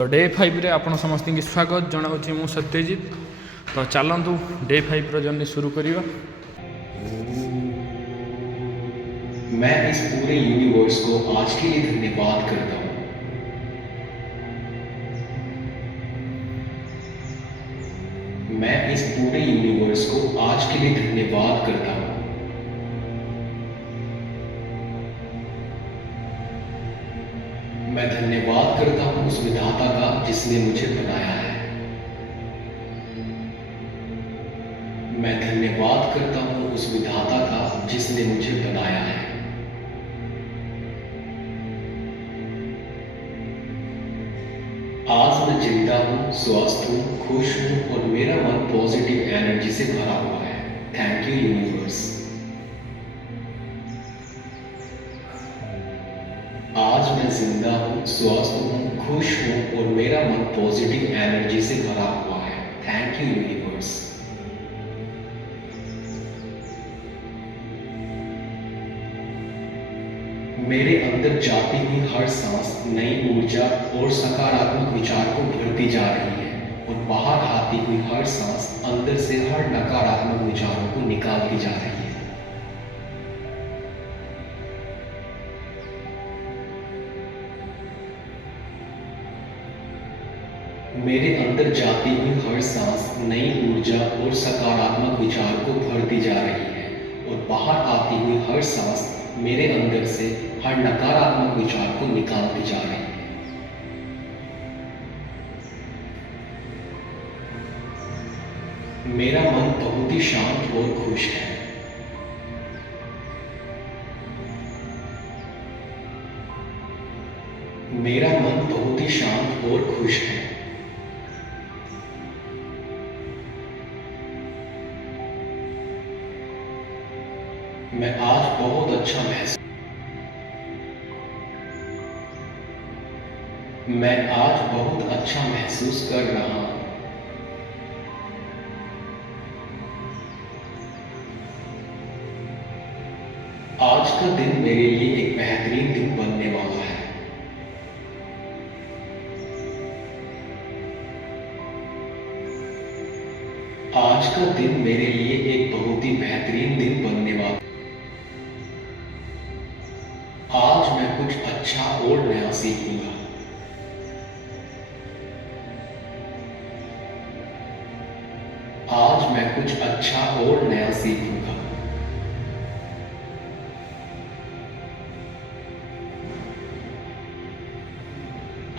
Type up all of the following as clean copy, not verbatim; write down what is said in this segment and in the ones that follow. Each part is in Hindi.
तो डे 5 रे आपण समस्त की स्वागत जनाऊँ मु सत्यजित। तो चलतु डे 5 जर्नी शुरू करिया। मैं इस पूरे यूनिवर्स को आज के लिए धन्यवाद करता हूँ। मैं इस पूरे यूनिवर्स को आज के लिए धन्यवाद करता हूँ। मैं धन्यवाद करता हूँ उस विधाता का जिसने मुझे बनाया है। मैं धन्यवाद करता हूँ उस विधाता का जिसने मुझे बनाया है। आज मैं जिंदा हूँ, स्वस्थ हूँ, खुश हूँ और मेरा मन पॉजिटिव एनर्जी से भरा हुआ है। Thank you universe. आज मैं जिंदा हूँ, स्वस्थ हूँ, खुश हूँ और मेरा मन पॉजिटिव एनर्जी से भरा हुआ है। Thank you universe. मेरे अंदर जाती हुई हर सांस नई ऊर्जा और सकारात्मक विचार को भरती जा रही है और बाहर आती हुई हर सांस अंदर से हर नकारात्मक विचारों को निकालती जा रही है। मेरे अंदर जाती हुई हर सांस नई ऊर्जा और सकारात्मक विचार को भरती जा रही है और बाहर आती हुई हर सांस मेरे अंदर से हर नकारात्मक विचार को निकालती जा रही है। मेरा मन बहुत ही शांत और खुश है। मेरा मन बहुत ही शांत और खुश है। मैं आज बहुत अच्छा महसूस मैं आज बहुत अच्छा महसूस कर रहा हूं। आज का दिन मेरे लिए एक बेहतरीन दिन बनने वाला है। आज का दिन मेरे लिए एक बहुत ही बेहतरीन दिन बनने वाला है। आज मैं कुछ अच्छा और नया सीखूंगा। आज मैं कुछ अच्छा और नया सीखूंगा।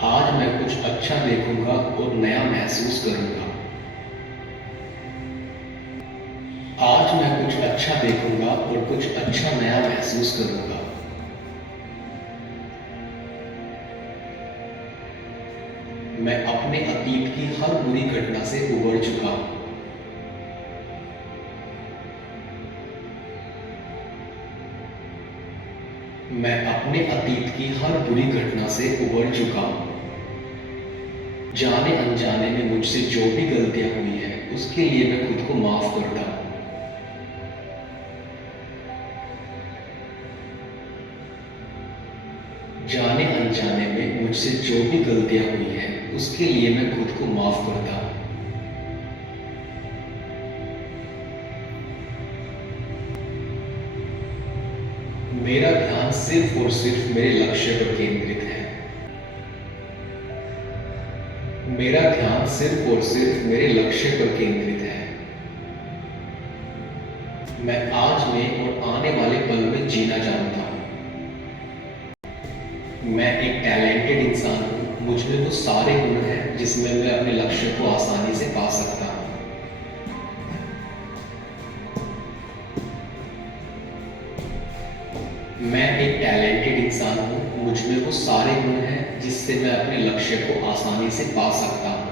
आज मैं कुछ अच्छा देखूंगा और नया महसूस करूंगा। आज मैं कुछ अच्छा देखूंगा और कुछ अच्छा नया महसूस करूंगा। मैं अपने अतीत की हर बुरी घटना से उबर चुका हूं। मैं अपने अतीत की हर बुरी घटना से उबर चुका हूं। जाने अनजाने में मुझसे जो भी गलतियां हुई है उसके लिए मैं खुद को माफ करता हूं। जाने अनजाने में मुझसे जो भी गलतियां हुई है उसके लिए मैं खुद को माफ करता हूं। मेरा ध्यान सिर्फ और सिर्फ मेरे लक्ष्य पर केंद्रित है। मेरा ध्यान सिर्फ और सिर्फ मेरे लक्ष्य पर केंद्रित है। मैं आज में और आने वाले पल में जीना जानता हूं। मैं एक टैलेंटेड इंसान हूं। मुझ में वो सारे गुण हैं जिसमें मैं अपने लक्ष्य को आसानी से पा सकता हूं। मैं एक टैलेंटेड इंसान हूँ। मुझ में वो सारे गुण हैं जिससे मैं अपने लक्ष्य को आसानी से पा सकता हूँ।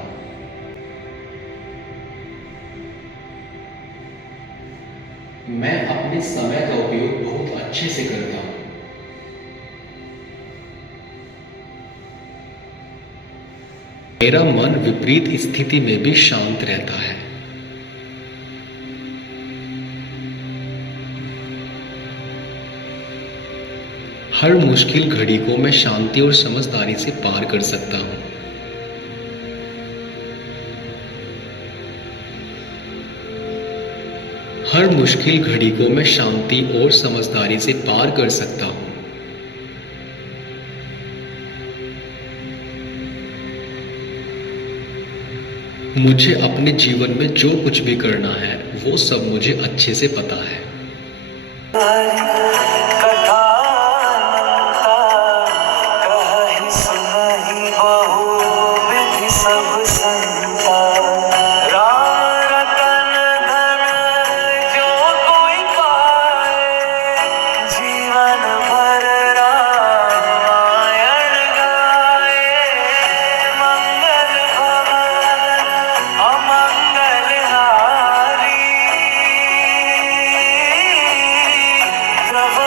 मैं अपने समय का उपयोग बहुत अच्छे से करता हूँ। मेरा मन विपरीत स्थिति में भी शांत रहता है। हर मुश्किल घड़ी को मैं शांति और समझदारी से पार कर सकता हूँ। हर मुश्किल घड़ी को मैं शांति और समझदारी से पार कर सकता हूँ। मुझे अपने जीवन में जो कुछ भी करना है वो सब मुझे अच्छे से पता है। कथा अनंता कहि सुनहि बहु विधि सब संता। राम रतन धन जो कोई पाए, जीवन भर रामायण गाए। मंगल भवन अमंगल हारी, प्रभु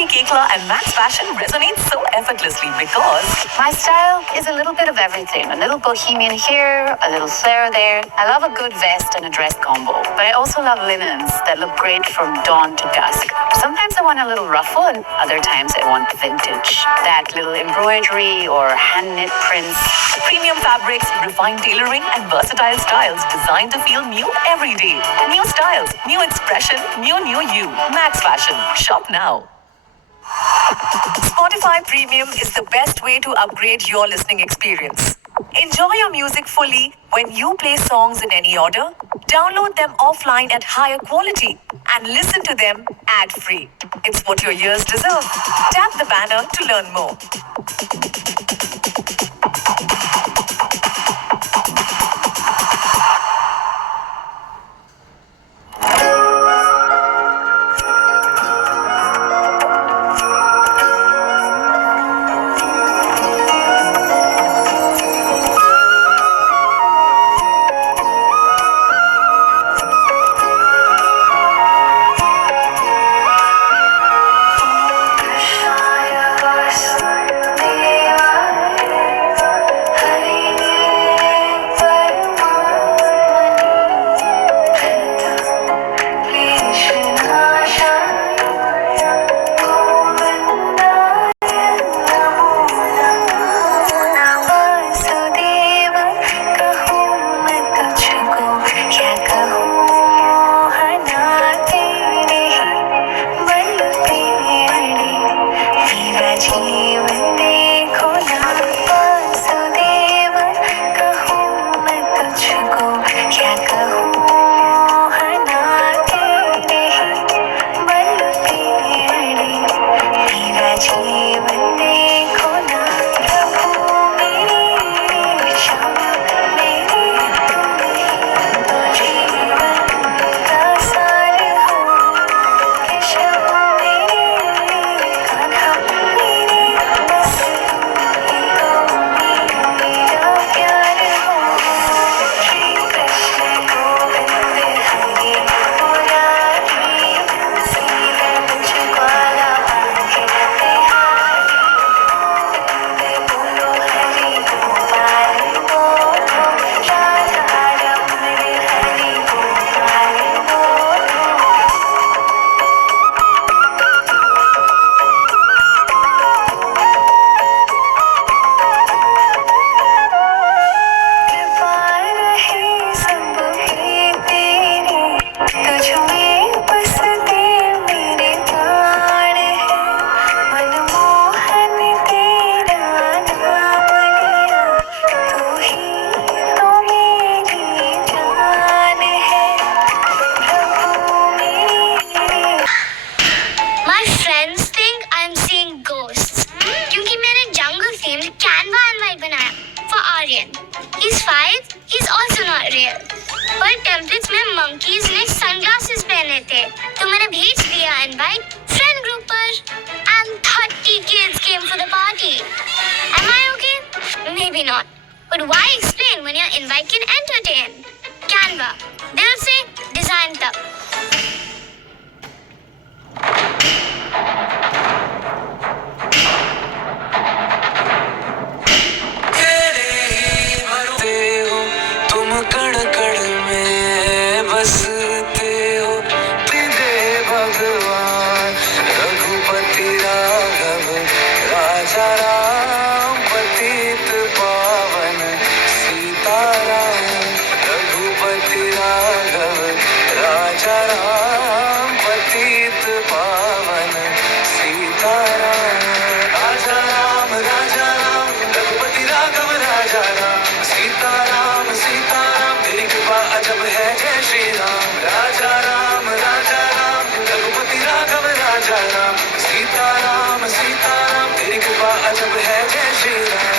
Vicky Kekla and Max Fashion resonates so effortlessly because My style is a little bit of everything. A little bohemian here, a little flair there. I love a good vest and a dress combo. But I also love linens that look great from dawn to dusk. Sometimes I want a little ruffle and other times I want vintage. That little embroidery or hand-knit prints. premium fabrics, refined tailoring, and versatile styles designed to feel new every day. New styles, new expression, new you. Max Fashion. Shop now. Spotify Premium is the best way to upgrade your listening experience. Enjoy your music fully when you play songs in any order. Download them offline at higher quality and listen to them ad-free. It's what your ears deserve. Tap the banner to learn more. My friends think I'm seeing ghosts क्योंकि मैंने jungle themed Canva invite बनाया for Aryan. He's 5. He's also not real. पर templates में monkeys ने sunglasses पहने थे तो मैंने भेज दिया invite friend group पर and 30 kids came for the party. Am I okay? Maybe not. But why explain when your invite can entertain? Canva. दिल से design तक. तुम कण कण में बसते हो तुझे भगवान रघुपति राघव राजा राम पतित पावन सीताराम रघुपति राघव राजा राम पतित पावन सीताराम राजा राम रघुपति राघव राजा राम सीताराम तेरी कृपा अजब है जय श्री राम राजा राम रघुपति राघव राजा राम सीताराम तेरी कृपा अजब है जय श्री राम